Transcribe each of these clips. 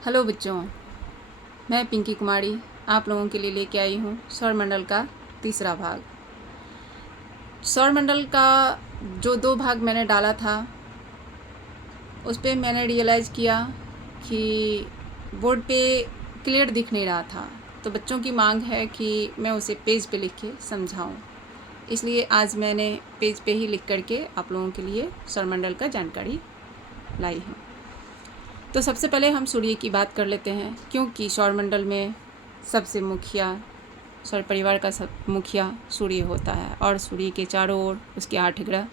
Hello बच्चों, मैं पिंकी कुमारी आप लोगों के लिए लेके आई हूँ सौरमंडल का तीसरा भाग। सौरमंडल का जो 2 भाग मैंने डाला था उस पर मैंने रियलाइज़ किया कि बोर्ड पे क्लियर दिख नहीं रहा था, तो बच्चों की मांग है कि मैं उसे पेज पे लिख के समझाऊँ। इसलिए आज मैंने पेज पे ही लिख करके आप लोगों के लिए सौरमंडल का जानकारी लाई हूँ। तो सबसे पहले हम सूर्य की बात कर लेते हैं, क्योंकि सौरमंडल में सबसे मुखिया सौर परिवार का सब मुखिया सूर्य होता है और सूर्य के चारों ओर उसके 8 ग्रह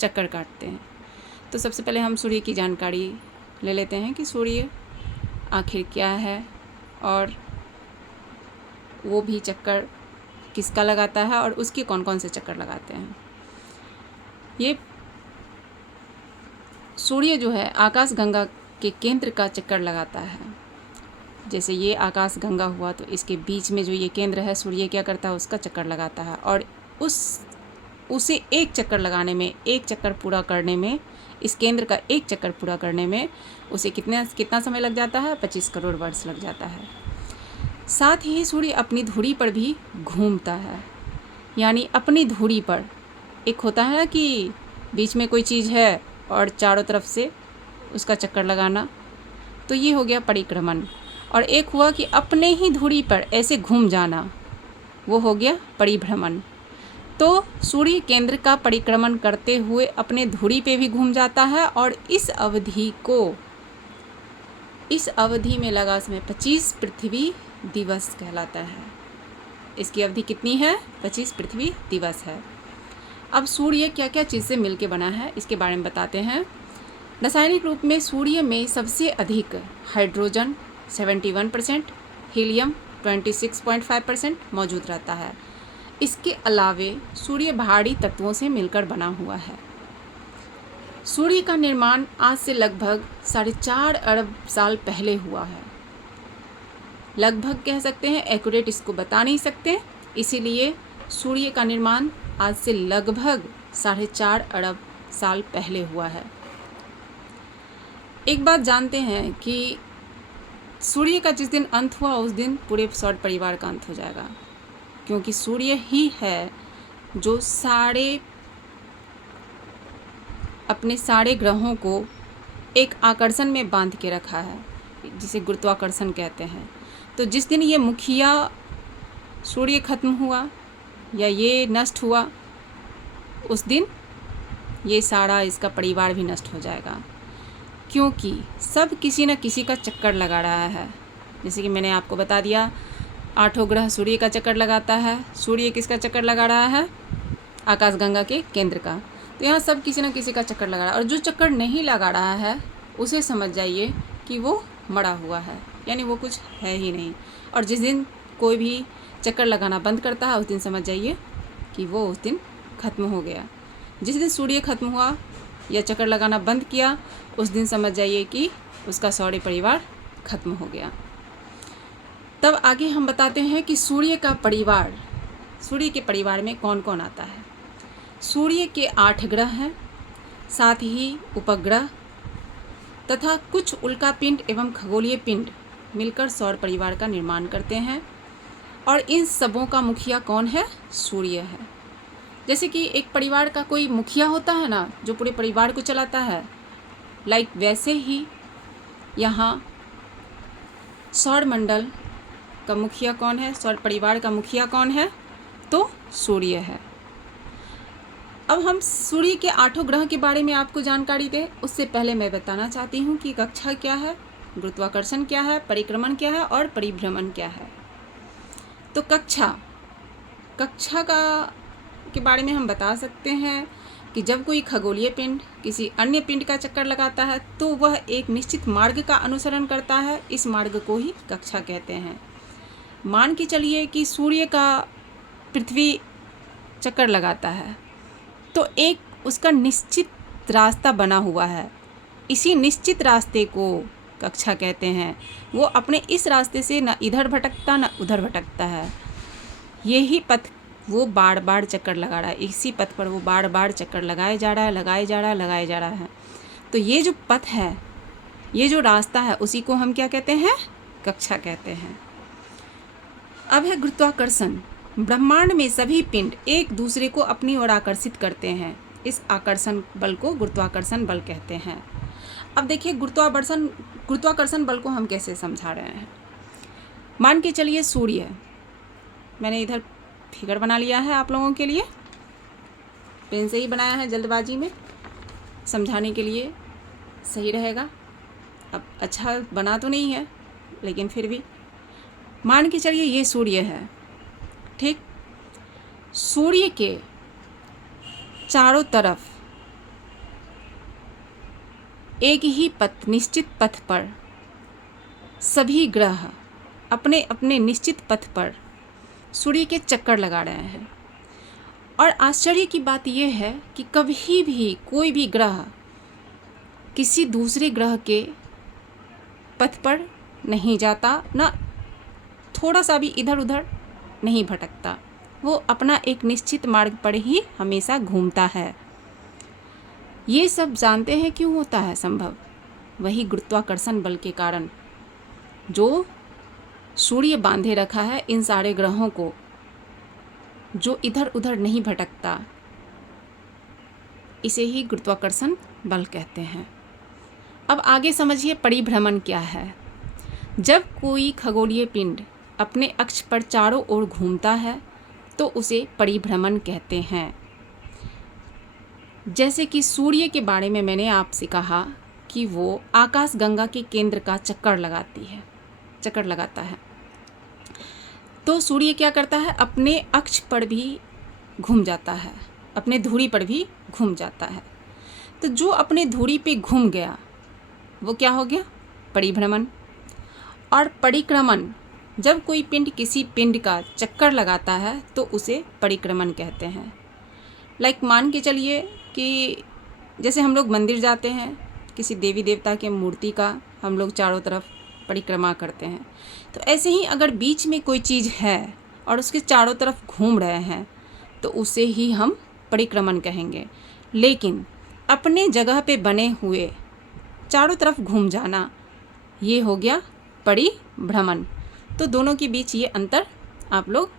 चक्कर काटते हैं। तो सबसे पहले हम सूर्य की जानकारी ले लेते हैं कि सूर्य आखिर क्या है और वो भी चक्कर किसका लगाता है और उसके कौन कौन से चक्कर लगाते हैं। ये सूर्य जो है आकाश गंगा के केंद्र का चक्कर लगाता है। जैसे ये आकाश गंगा हुआ तो इसके बीच में जो ये केंद्र है सूर्य क्या करता है, उसका चक्कर लगाता है और उसे एक चक्कर लगाने में, एक चक्कर पूरा करने में, इस केंद्र का एक चक्कर पूरा करने में उसे कितना समय लग जाता है? 25 करोड़ वर्ष लग जाता है। साथ ही सूर्य अपनी धुरी पर भी घूमता है, यानी अपनी धुरी पर एक होता है ना कि बीच में कोई चीज़ है और चारों तरफ से उसका चक्कर लगाना, तो ये हो गया परिक्रमण। और एक हुआ कि अपने ही धुरी पर ऐसे घूम जाना, वो हो गया परिभ्रमण। तो सूर्य केंद्र का परिक्रमण करते हुए अपने धुरी पे भी घूम जाता है और इस अवधि में लगा समय 25 पृथ्वी दिवस कहलाता है। इसकी अवधि कितनी है? 25 पृथ्वी दिवस है। अब सूर्य क्या क्या चीज़ से मिलके बना है इसके बारे में बताते हैं। रासायनिक रूप में सूर्य में सबसे अधिक हाइड्रोजन 71%, हीलियम 26.5% मौजूद रहता है। इसके अलावे सूर्य भारी तत्वों से मिलकर बना हुआ है। सूर्य का निर्माण आज से लगभग 4.5 अरब साल पहले हुआ है। लगभग कह सकते हैं, एक्यूरेट इसको बता नहीं सकते, इसीलिए सूर्य का निर्माण आज से लगभग 4.5 अरब साल पहले हुआ है। एक बात जानते हैं कि सूर्य का जिस दिन अंत हुआ उस दिन पूरे सौर परिवार का अंत हो जाएगा, क्योंकि सूर्य ही है जो अपने सारे ग्रहों को एक आकर्षण में बांध के रखा है, जिसे गुरुत्वाकर्षण कहते हैं। तो जिस दिन ये मुखिया सूर्य खत्म हुआ या ये नष्ट हुआ, उस दिन ये सारा इसका परिवार भी नष्ट हो जाएगा, क्योंकि सब किसी न किसी का चक्कर लगा रहा है। जैसे कि मैंने आपको बता दिया, 8 ग्रह सूर्य का चक्कर लगाता है। सूर्य किसका चक्कर लगा रहा है? आकाश गंगा के केंद्र का। तो यहाँ सब किसी न किसी का चक्कर लगा रहा है, और जो चक्कर नहीं लगा रहा है उसे समझ जाइए कि वो मरा हुआ है, यानी वो कुछ है ही नहीं। और जिस दिन कोई भी चक्कर लगाना बंद करता है उस दिन समझ जाइए कि वो उस दिन खत्म हो गया। जिस दिन सूर्य खत्म हुआ या चक्कर लगाना बंद किया उस दिन समझ जाइए कि उसका सौर परिवार खत्म हो गया। तब आगे हम बताते हैं कि सूर्य के परिवार में कौन कौन आता है। सूर्य के 8 ग्रह हैं, साथ ही उपग्रह तथा कुछ उल्कापिंड एवं खगोलीय पिंड मिलकर सौर परिवार का निर्माण करते हैं। और इन सबों का मुखिया कौन है? सूर्य है। जैसे कि एक परिवार का कोई मुखिया होता है ना, जो पूरे परिवार को चलाता है, वैसे ही यहाँ सौरमंडल का मुखिया कौन है? सौर परिवार का मुखिया कौन है? तो सूर्य है। अब हम सूर्य के 8 ग्रह के बारे में आपको जानकारी दें, उससे पहले मैं बताना चाहती हूँ कि कक्षा क्या है, गुरुत्वाकर्षण क्या है, परिक्रमण क्या है और परिभ्रमण क्या है। तो कक्षा के बारे में हम बता सकते हैं कि जब कोई खगोलीय पिंड किसी अन्य पिंड का चक्कर लगाता है तो वह एक निश्चित मार्ग का अनुसरण करता है, इस मार्ग को ही कक्षा कहते हैं। मान के चलिए कि सूर्य का पृथ्वी चक्कर लगाता है, तो एक उसका निश्चित रास्ता बना हुआ है, इसी निश्चित रास्ते को कक्षा कहते हैं। वो अपने इस रास्ते से न इधर भटकता न उधर भटकता है, यही पथ वो बार बार चक्कर लगा रहा है, इसी पथ पर वो बार बार चक्कर लगाए जा रहा है। तो ये जो पथ है ये जो रास्ता है उसी को हम क्या कहते हैं? कक्षा कहते हैं। अब है गुरुत्वाकर्षण। ब्रह्मांड में सभी पिंड एक दूसरे को अपनी ओर आकर्षित करते हैं। इस आकर्षण बल को गुरुत्वाकर्षण बल कहते हैं। अब देखिए गुरुत्वाकर्षण बल को हम कैसे समझा रहे हैं। मान के चलिए सूर्य, मैंने इधर फिगर बना लिया है आप लोगों के लिए, पेन से ही बनाया है, जल्दबाजी में समझाने के लिए सही रहेगा। अब अच्छा बना तो नहीं है, लेकिन फिर भी मान के चलिए ये सूर्य है, ठीक। सूर्य के चारों तरफ एक ही पथ, निश्चित पथ पर सभी ग्रह अपने अपने निश्चित पथ पर सूर्य के चक्कर लगा रहे हैं। और आश्चर्य की बात यह है कि कभी भी कोई भी ग्रह किसी दूसरे ग्रह के पथ पर नहीं जाता, ना थोड़ा सा भी इधर उधर नहीं भटकता, वो अपना एक निश्चित मार्ग पर ही हमेशा घूमता है। ये सब जानते हैं क्यों होता है संभव? वही गुरुत्वाकर्षण बल के कारण, जो सूर्य बांधे रखा है इन सारे ग्रहों को, जो इधर उधर नहीं भटकता, इसे ही गुरुत्वाकर्षण बल कहते हैं। अब आगे समझिए परिभ्रमण क्या है। जब कोई खगोलीय पिंड अपने अक्ष पर चारों ओर घूमता है तो उसे परिभ्रमण कहते हैं। जैसे कि सूर्य के बारे में मैंने आपसे कहा कि वो आकाश गंगा के केंद्र का चक्कर लगाता है, तो सूर्य क्या करता है? अपने अक्ष पर भी घूम जाता है, अपने धुरी पर भी घूम जाता है। तो जो अपने धुरी पे घूम गया वो क्या हो गया? परिभ्रमण। और परिक्रमण, जब कोई पिंड किसी पिंड का चक्कर लगाता है तो उसे परिक्रमण कहते हैं। मान के चलिए कि जैसे हम लोग मंदिर जाते हैं, किसी देवी देवता के मूर्ति का हम लोग चारों तरफ परिक्रमा करते हैं, तो ऐसे ही अगर बीच में कोई चीज़ है और उसके चारों तरफ घूम रहे हैं तो उसे ही हम परिक्रमण कहेंगे। लेकिन अपने जगह पे बने हुए चारों तरफ घूम जाना, ये हो गया परिभ्रमण। तो दोनों के बीच ये अंतर आप लोग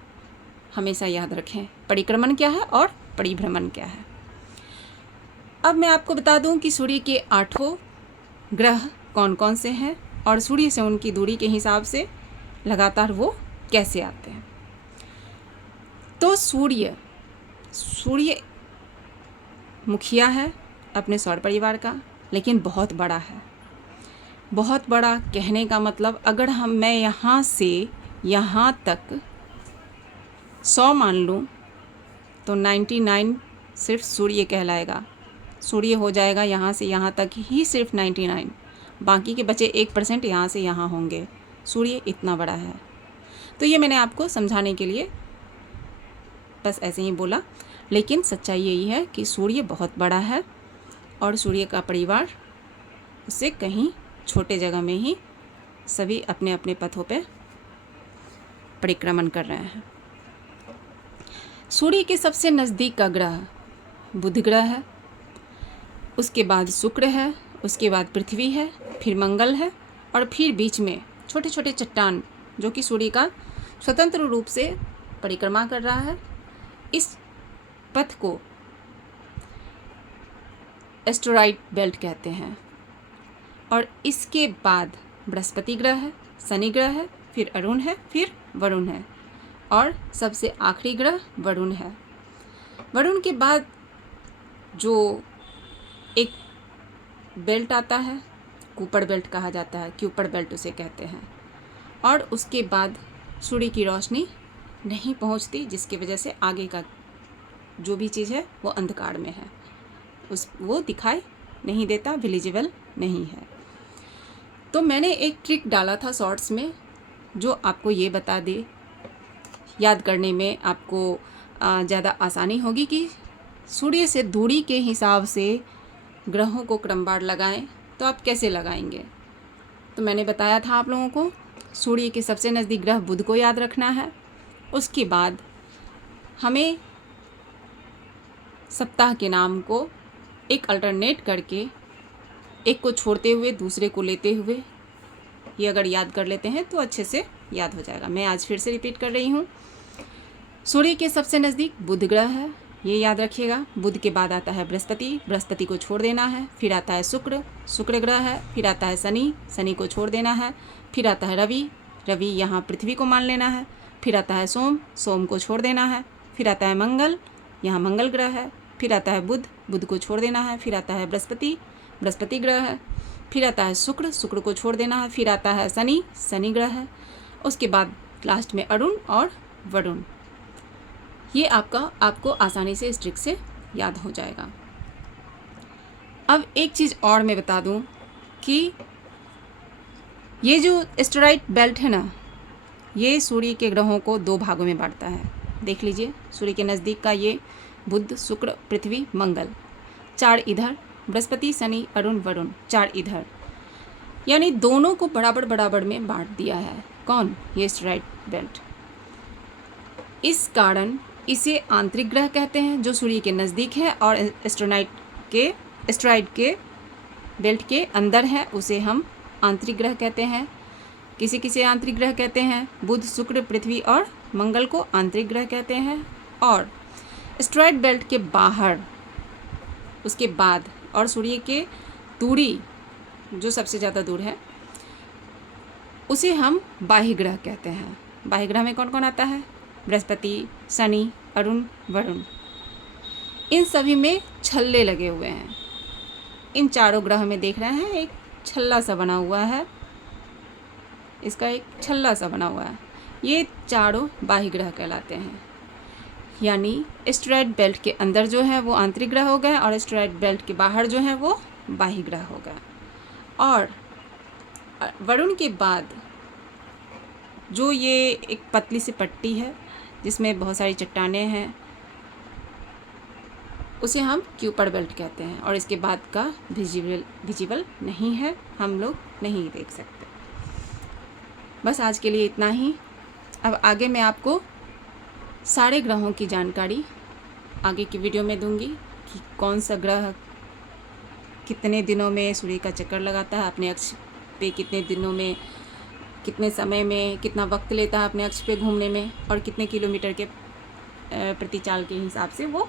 हमेशा याद रखें, परिक्रमण क्या है और परिभ्रमण क्या है। अब मैं आपको बता दूं कि सूर्य के 8 ग्रह कौन कौन से हैं और सूर्य से उनकी दूरी के हिसाब से लगातार वो कैसे आते हैं। तो सूर्य मुखिया है अपने सौर परिवार का, लेकिन बहुत बड़ा है। बहुत बड़ा कहने का मतलब, अगर मैं यहाँ से यहाँ तक 100 मान लूँ तो 99 सिर्फ सूर्य कहलाएगा। सूर्य हो जाएगा यहाँ से यहाँ तक ही सिर्फ 99, बाकी के बचे 1% यहाँ से यहाँ होंगे। सूर्य इतना बड़ा है। तो ये मैंने आपको समझाने के लिए बस ऐसे ही बोला, लेकिन सच्चाई यही है कि सूर्य बहुत बड़ा है और सूर्य का परिवार उससे कहीं छोटे जगह में ही सभी अपने अपने पथों पे परिक्रमण कर रहे हैं। सूर्य के सबसे नज़दीक का ग्रह बुध ग्रह है, उसके बाद शुक्र है, उसके बाद पृथ्वी है, फिर मंगल है, और फिर बीच में छोटे छोटे चट्टान जो कि सूर्य का स्वतंत्र रूप से परिक्रमा कर रहा है। इस पथ को एस्टेरॉयड बेल्ट कहते हैं। और इसके बाद बृहस्पति ग्रह है, शनि ग्रह है, फिर अरुण है, फिर वरुण है, और सबसे आखिरी ग्रह वरुण है। वरुण के बाद जो एक बेल्ट आता है, कुपर बेल्ट कहा जाता है, क्यूपर बेल्ट उसे कहते हैं, और उसके बाद सूर्य की रोशनी नहीं पहुंचती, जिसकी वजह से आगे का जो भी चीज़ है वो अंधकार में है, वो दिखाई नहीं देता, विजिबल नहीं है। तो मैंने एक ट्रिक डाला था शॉर्ट्स में जो आपको ये बता दे, याद करने में आपको ज़्यादा आसानी होगी कि सूर्य से दूरी के हिसाब से ग्रहों को क्रमवार लगाएं। तो आप कैसे लगाएंगे? तो मैंने बताया था आप लोगों को, सूर्य के सबसे नज़दीक ग्रह बुध को याद रखना है। उसके बाद हमें सप्ताह के नाम को एक अल्टरनेट करके एक को छोड़ते हुए दूसरे को लेते हुए, ये अगर याद कर लेते हैं तो अच्छे से याद हो जाएगा। मैं आज फिर से रिपीट कर रही हूँ। सूर्य के सबसे नज़दीक बुध ग्रह है, ये याद रखिएगा। बुध के बाद आता है बृहस्पति, बृहस्पति को छोड़ देना है। फिर आता है शुक्र, शुक्र ग्रह है। फिर आता है शनि, शनि को छोड़ देना है। फिर आता है रवि, रवि यहाँ पृथ्वी को मान लेना है। फिर आता है सोम, सोम को छोड़ देना है। फिर आता है मंगल, यहाँ मंगल ग्रह है। फिर आता है बुध, बुध को छोड़ देना है। फिर आता है बृहस्पति, बृहस्पति ग्रह है। फिर आता है शुक्र, शुक्र को छोड़ देना है। फिर आता है शनि, शनि ग्रह है। उसके बाद लास्ट में अरुण और वरुण। ये आपको आसानी से इस ट्रिक से याद हो जाएगा। अब एक चीज़ और मैं बता दूं कि ये जो एस्टेरॉइड बेल्ट है ना, ये सूर्य के ग्रहों को 2 भागों में बांटता है। देख लीजिए, सूर्य के नज़दीक का ये बुध, शुक्र, पृथ्वी, मंगल, 4 इधर, बृहस्पति, शनि, अरुण, वरुण, 4 इधर, यानी दोनों को बराबर बराबर में बांट दिया है। कौन? ये एस्टेरॉइड बेल्ट। इस कारण इसे आंतरिक ग्रह कहते हैं, जो सूर्य के नज़दीक है और एस्टेरॉइड के बेल्ट के अंदर है, उसे हम आंतरिक ग्रह कहते हैं। किसी किसी आंतरिक ग्रह कहते हैं, बुध, शुक्र, पृथ्वी और मंगल को आंतरिक ग्रह कहते हैं। और एस्टेरॉइड बेल्ट के बाहर, उसके बाद और सूर्य के दूरी जो सबसे ज़्यादा दूर है, उसे हम बाह्य ग्रह कहते हैं। बाह्य ग्रह में कौन कौन आता है? बृहस्पति, शनि, अरुण, वरुण। इन सभी में छल्ले लगे हुए हैं। इन चारों ग्रह में देख रहे हैं एक छल्ला सा बना हुआ है, इसका एक छल्ला सा बना हुआ है। ये चारों बाह्य ग्रह कहलाते हैं। यानी एस्टेरॉइड बेल्ट के अंदर जो है वो आंतरिक ग्रह हो गए और एस्टेरॉइड बेल्ट के बाहर जो है वो बाह्य ग्रह हो गए। और वरुण के बाद जो ये एक पतली सी पट्टी है जिसमें बहुत सारी चट्टानें हैं, उसे हम क्यूपर बेल्ट कहते हैं। और इसके बाद का विजिबल नहीं है, हम लोग नहीं देख सकते। बस आज के लिए इतना ही। अब आगे मैं आपको सारे ग्रहों की जानकारी आगे की वीडियो में दूंगी कि कौन सा ग्रह कितने दिनों में सूर्य का चक्कर लगाता है अपने अक्ष पे, कितने दिनों में, कितने समय में, कितना वक्त लेता है अपने अक्ष पे घूमने में, और कितने किलोमीटर के प्रति चाल के हिसाब से वो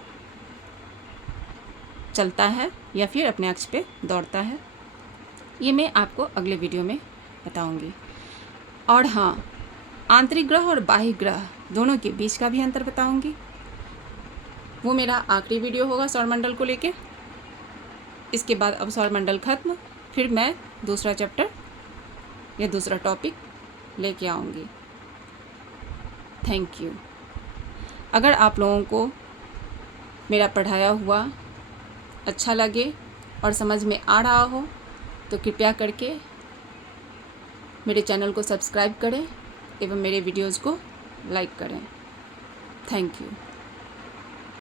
चलता है या फिर अपने अक्ष पे दौड़ता है। ये मैं आपको अगले वीडियो में बताऊंगी। और हाँ, आंतरिक ग्रह और बाह्य ग्रह दोनों के बीच का भी अंतर बताऊंगी। वो मेरा आखिरी वीडियो होगा सौरमंडल को लेके। इसके बाद अब सौरमंडल खत्म, फिर मैं दूसरा चैप्टर या दूसरा टॉपिक लेके आऊँगी। Thank you. अगर आप लोगों को मेरा पढ़ाया हुआ अच्छा लगे और समझ में आ रहा हो तो कृपया करके मेरे चैनल को सब्सक्राइब करें एवं मेरे वीडियोज़ को लाइक करें। Thank you.